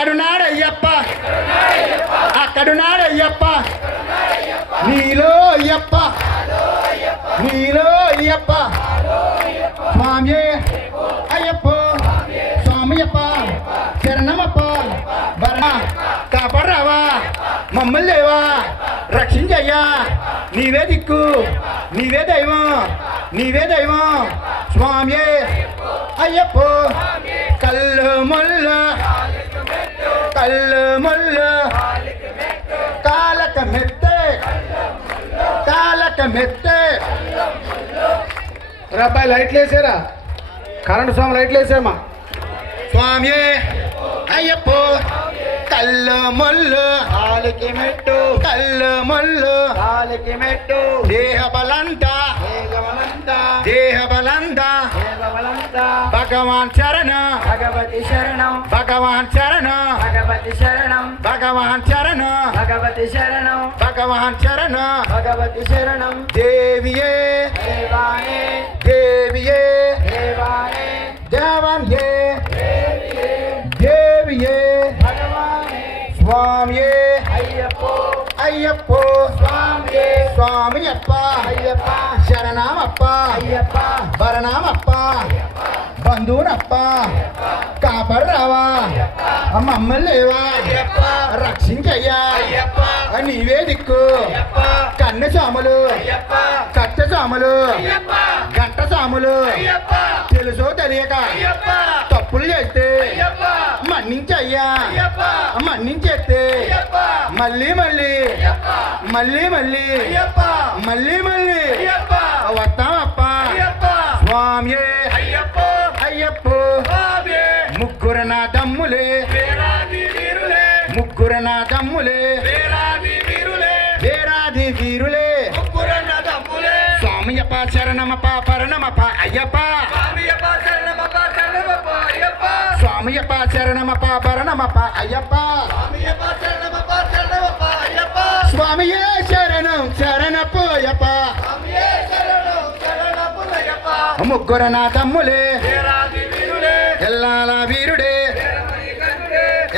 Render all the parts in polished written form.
అక్కడున్నాడు అయ్యప్ప, అక్కడున్నాడు అయ్యప్ప, నీలో అయ్యప్ప, నీలో అయ్యప్ప, స్వామి అయ్యప్ప, స్వామియప్ప, శరణమప్ప, బర కాపాడరావా, మమ్మల్ని లేవా, రక్షించయ్యా, నీవే దిక్కు, నీవే దైవం, నీవే దైవం, స్వామి అయ్యప్ప, కళ్ళు ముళ్ళు కళ్ళు ముళ్ళు కాలక మెత్తే, కాలక మెత్తే. అబ్బాయి లైట్లు వేసారా? కరెంటు స్వామి లైట్లు వేసామా? స్వామి అయ్యప్ప, కళ్ళు ముళ్ళు కాలికి మెట్టు, కళ్ళు ముళ్ళు కాలికి మెట్టు, దేహ బలంతా, వేగమనంతా, దేహ బలంతా, వేగమనంతా, భగవాన్ శరణ, భగవతి శరణం, భగవాన్ శరణ, భగవతి శరణం, భగవాన్ శరణ, భగవతి శరణం, భగవాన్ శరణ, భగవతి శరణం, దేవియే దేవానే, దేవియే దేవానే, దేవాన్యే, దేవియే భగవానే, స్వామియే అయ్యప్పో, అయ్యప్ప, స్వామియే, స్వామియప్ప, అయ్యప్ప, శరణమప్ప, అయ్యప్ప, భరణమప్ప, బంధువునప్ప, కాపాడరావా, మమ్మల్ని లేవా, రక్షించయ్యా, నీవే దిక్కు, కన్నె సాములు, కట్ట సాములు, గంట సాములు, తెలుసో తెలియక తప్పులు చేస్తే మన్నించయ్యా, మన్నించేస్తే మళ్ళీ మళ్ళీ మళ్ళీ మళ్ళీ మళ్ళీ మళ్ళీ వస్తామప్ప, స్వామి అయ్యప్ప, ముగ్గురు నా దమ్ములే, ముగ్గురు నా దమ్ములే, వేరాది వీరులే, స్వామియప్ప శరణమప్ప పరణమప్ప అయ్యప్ప, స్వామియప్ప శరణమప్ప పరణమప్ప అయ్యప్ప, స్వామియే శరణం శరణపోయప్ప, ముగ్గురు నా తమ్ములే, ఎల్లాల వీరుడే,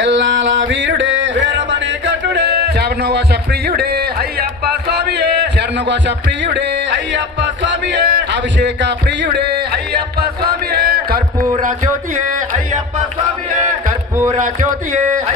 ఎల్లాల వీరుడే, శరణఘోష ప్రియుడే, అయ్యప్ప స్వామియే, శరణఘోష ప్రియుడే, అయ్యప్ప స్వామియే, అభిషేక ప్రియుడే, అయ్యప్ప స్వామియే, కర్పూర జ్యోతియే, అయ్యప్ప స్వామియే, కర్పూర జ్యోతియే,